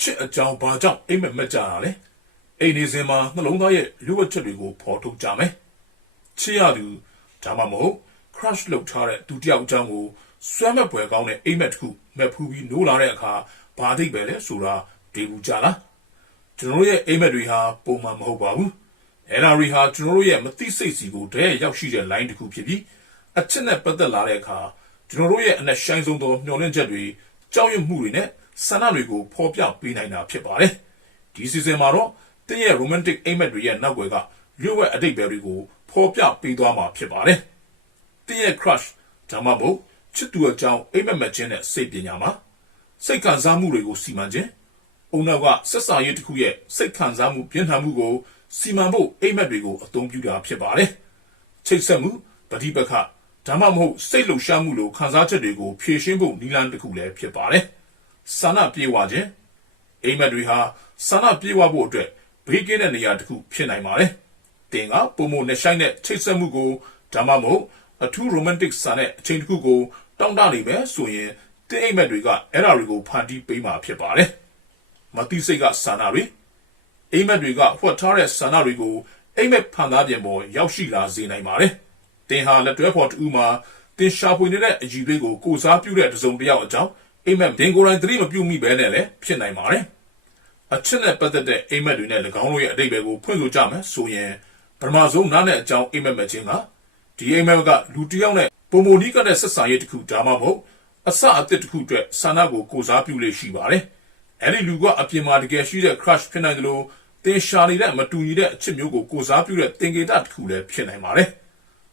ချစ်အကြောင်းဘာကြောင့်အိမ်မက်မက်ကြတာလဲအိမ်နေစဉ်မှာနှလုံးသားရဲ့လူဝတ်ချက်တွေကိုဖော်ထုတ်ကြမယ်ချစ်ရသူဒါမှမဟုတ် crush လုပ်ထားတဲ့သူတယောက်အကြောင်းကိုဆွမ်းမဲ့ပွဲကောင်းတဲ့အိမ်မက်တစ်ခုမက်ဖူးပြီးနိုးလာတဲ့အခါဘာအဓိပ္ပာယ်လဲဆိုတာဒီဘူးကြလားကျွန်တော်တို့ရဲ့အိမ်မက်တွေဟာပုံမှန်မဟုတ်ပါဘူးအဲ့ဒါတွေဟာကျွန်တော်တို့ရဲ့မသိစိတ်စီကိုတည်းရောက်ရှိတဲ့ line တစ်ခုဖြစ်ပြီးအချစ်နဲ့ပတ်သက်လာတဲ့အခါကျွန်တော်တို့ရဲ့အနက်ရှိုင်းဆုံးသောမျှော်လင့်ချက်တွေကြောက်ရွံ့မှုတွေနဲ့ ဆန္ဒတွေကိုဖော်ပြပေးနိုင်တာဖြစ်ပါတယ်ဒီစီစဉ်မှာတော့တင်းရဲ့ romantic အိမ်မက်တွေရဲ့နောက်ွယ်ကလျှို့ဝှက်အတိတ်ပဲတွေကိုဖော်ပြပေးသွားမှာဖြစ်ပါတယ်တင်းရဲ့ crush ဒါမှမဟုတ်ချစ်သူအကြောင်းအိမ်မက်မက်ခြင်းနဲ့စိတ်ပညာမှာစိတ်ခံစားမှုတွေကိုစီမံခြင်းအုံနောက်ကဆက်ဆံရေးတစ်ခုရဲ့စိတ်ခံစားမှုပြင်းထန်မှုကိုစီမံဖို့အိမ်မက်တွေကိုအသုံးပြုတာဖြစ်ပါတယ်ချိတ်ဆက်မှုပฏิပက္ခဒါမှမဟုတ်စိတ်လှုပ်ရှားမှုလိုခံစားချက်တွေကိုဖြေရှင်းဖို့နည်းလမ်းတစ်ခုလည်းဖြစ်ပါတယ် ဆန္ဒပြေဝခြင်းအိမ်မက်တွေဟာဆန္ဒပြေဝဖို့အတွက်ဘေးကင်းတဲ့နေရာတစ်ခုဖြစ်နိုင်ပါတယ်တင်ကပုံမနဲ့ဆိုင်တဲ့ချိတ်ဆက်မှုကိုဒါမှမဟုတ်အထူး romantic ဆန်တဲ့အချိန်တစ်ခုကိုတောင်းတနေမယ်ဆိုရင်တင်းအိမ်မက်တွေကအဲ့ဒါတွေကိုဖန်တီးပေးမှာဖြစ်ပါတယ်မတိစိတ်ကဆန္ဒတွေအိမ်မက်တွေကဖွက်ထားတဲ့ဆန္ဒတွေကိုအိမ်မက်ဖန်သားပြင်ပေါ်ရောက်ရှိလာစေနိုင်ပါတယ်တင်ဟာလက်တွဲဖော်တူမှာတင်ရှာဖွေနေတဲ့အကြီးတွေကိုကိုစားပြုတဲ့တစုံတစ်ယောက်အကြောင်း အိမ်မက်ဒင်ကိုယ်တိုင်သတိမပြုမိဘဲနဲ့လည်းဖြစ်နိုင်ပါတယ်အချစ်နဲ့ပတ်သက်တဲ့အိမ်မက်တွေနဲ့၎င်းတို့ရဲ့အတိတ်တွေကိုဖွင့်ဆိုကြမယ်ဆိုရင်ပထမဆုံးနားနဲ့အကြောင်းအိမ်မက်မဲ့ခြင်းကဒီအိမ်မက်ကလူတစ်ယောက်နဲ့ပုံမနီးကတဲ့ဆက်ဆံရေးတစ်ခုဒါမှမဟုတ်အစအသစ်တစ်ခုအတွက်ဆန္ဒကိုကိုစားပြုလေရှိပါတယ်အဲ့ဒီလူကအပြင်မှာတကယ်ရှိတဲ့ crush ဖြစ်နိုင်တယ်လို့တင်ရှာနေတဲ့မတူညီတဲ့အချစ်မျိုးကိုကိုစားပြုတဲ့သင်္ကေတတစ်ခုလည်းဖြစ်နိုင်ပါတယ်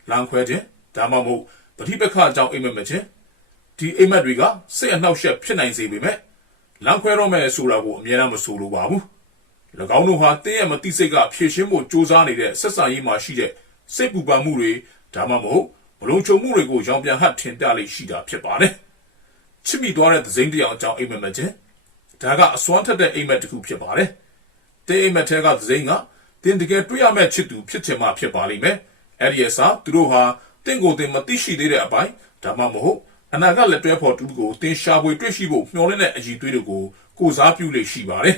လမ်းခွဲခြင်းဒါမှမဟုတ်ပဋိပက္ခအကြောင်းအိမ်မက်မဲ့ခြင်း ဒီအိမ်မက်တွေကစိတ်အနှောက်အယှက်ဖြစ်နိုင်စေပေမဲ့လမ်းခွဲတော့မယ်ဆိုတာကိုအများအားမဆိုလိုပါဘူး၎င်းတို့ဟာတင်းရဲ့မတိစိတ်ကဖြည့်ရှင်းဖို့စ조사နေတဲ့ဆက်ဆံရေးမှာရှိတဲ့စိတ်ပူပန်မှုတွေဒါမှမဟုတ်ဘလုံးချုံမှုတွေကိုရောင်ပြန်ဟပ်ထင်ပြလိမ့်ရှိတာဖြစ်ပါတယ်ချစ်မိသွားတဲ့သစိမ်းတရားအကြောင်းအိမ်မက်မဲ့ခြင်းဒါကအစွမ်းထက်တဲ့အိမ်မက်တစ်ခုဖြစ်ပါတယ်တင်းအိမ်မက်ထဲကသစိမ်းကတင်းတကယ်တွေ့ရမယ့်ချစ်သူဖြစ်ချင်မှဖြစ်ပါလိမ့်မယ်အဲ့ဒီအစားသူတို့ဟာတင့်ကိုယ်တင်မသိရှိသေးတဲ့အပိုင်းဒါမှမဟုတ် အနာဂတ်လက်တွဲဖော်တူကိုတင်ရှာဖွေတွေ့ရှိဖို့မျှော်လင့်တဲ့အကြီးသွေးတွေကိုကိုစားပြုလေရှိပါတယ်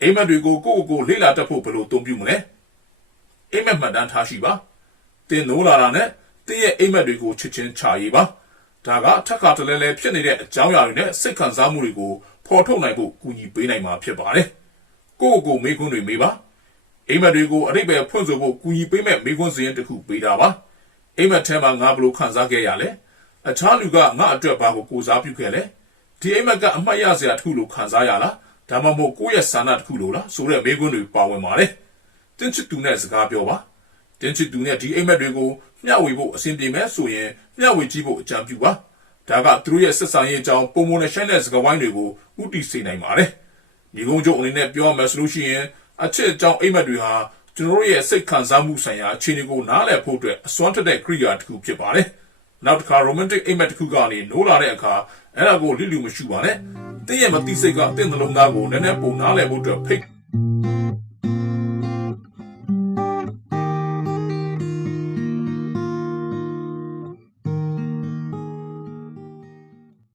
အိမ်မက်တွေကိုကိုယ့်ကိုယ်လေ့လာတတ်ဖို့ဘယ်လိုအသုံးပြုမလဲအိမ်မက်မှတ်တမ်းထားရှိပါတင်နိုးလာတာနဲ့တင်းရဲ့အိမ်မက်တွေကိုချစ်ချင်းချရေးပါဒါကထက်ကတလဲလဲဖြစ်နေတဲ့အကြောင်းအရာတွေနဲ့စိတ်ခံစားမှုတွေကိုဖော်ထုတ်နိုင်ဖို့ကူညီပေးနိုင်မှာဖြစ်ပါတယ်ကိုယ့်ကိုယ်မေးခွန်းတွေမေးပါအိမ်မက်တွေကိုအတိတ်ပဲဖွင့်ဆိုဖို့ကူညီပေးမဲ့မေးခွန်းစရင်တစ်ခုပေးတာပါအိမ်မက်ထဲမှာငါဘယ်လိုခံစားခဲ့ရလဲ အခြားလူကငါအတွက်ဘာကိုကိုစားပြုခဲ့လဲဒီအိမ်မက်ကအမှတ်ရစရာတစ်ခုလို့ခံစားရလားဒါမှမဟုတ်ကိုယ့်ရဲ့ဆန္ဒတစ်ခုလို့လားဆိုတဲ့မေးခွန်းတွေပါဝင်ပါတယ်တင်းချစ်သူနဲ့စကားပြောပါတင်းချစ်သူနဲ့ဒီအိမ်မက်တွေကိုမျှဝေဖို့အဆင်ပြေမဲ့ဆိုရင်မျှဝေကြည့်ဖို့အကြံပြုပါဒါကသူတို့ရဲ့ဆက်ဆံရေးအကြောင်းပုံမနဲ့ရှိုင်းတဲ့စကားဝိုင်းတွေကိုဥတီစေနိုင်ပါတယ်ညီကုန်းချုပ်အနေနဲ့ပြောရမယ်ဆိုလို့ရှိရင်အချစ်အကြောင်းအိမ်မက်တွေဟာကျွန်တော်တို့ရဲ့စိတ်ခံစားမှုဆိုင်ရာအခြေအနေကိုနားလည်ဖို့အတွက်အစွမ်းထက်တဲ့ kriya တစ်ခုဖြစ်ပါတယ် နောက်တစ်ခါ romantic အိမ်မက်တစ်ခုကနေနိုးလာတဲ့အခါအဲ့ဒါကိုလိလူမရှိပါနဲ့တင်းရဲ့မတိစိတ်ကတင့်နှလုံးသားကိုနည်းနည်းပုံနားလည်ဖို့အတွက်ဖိတ်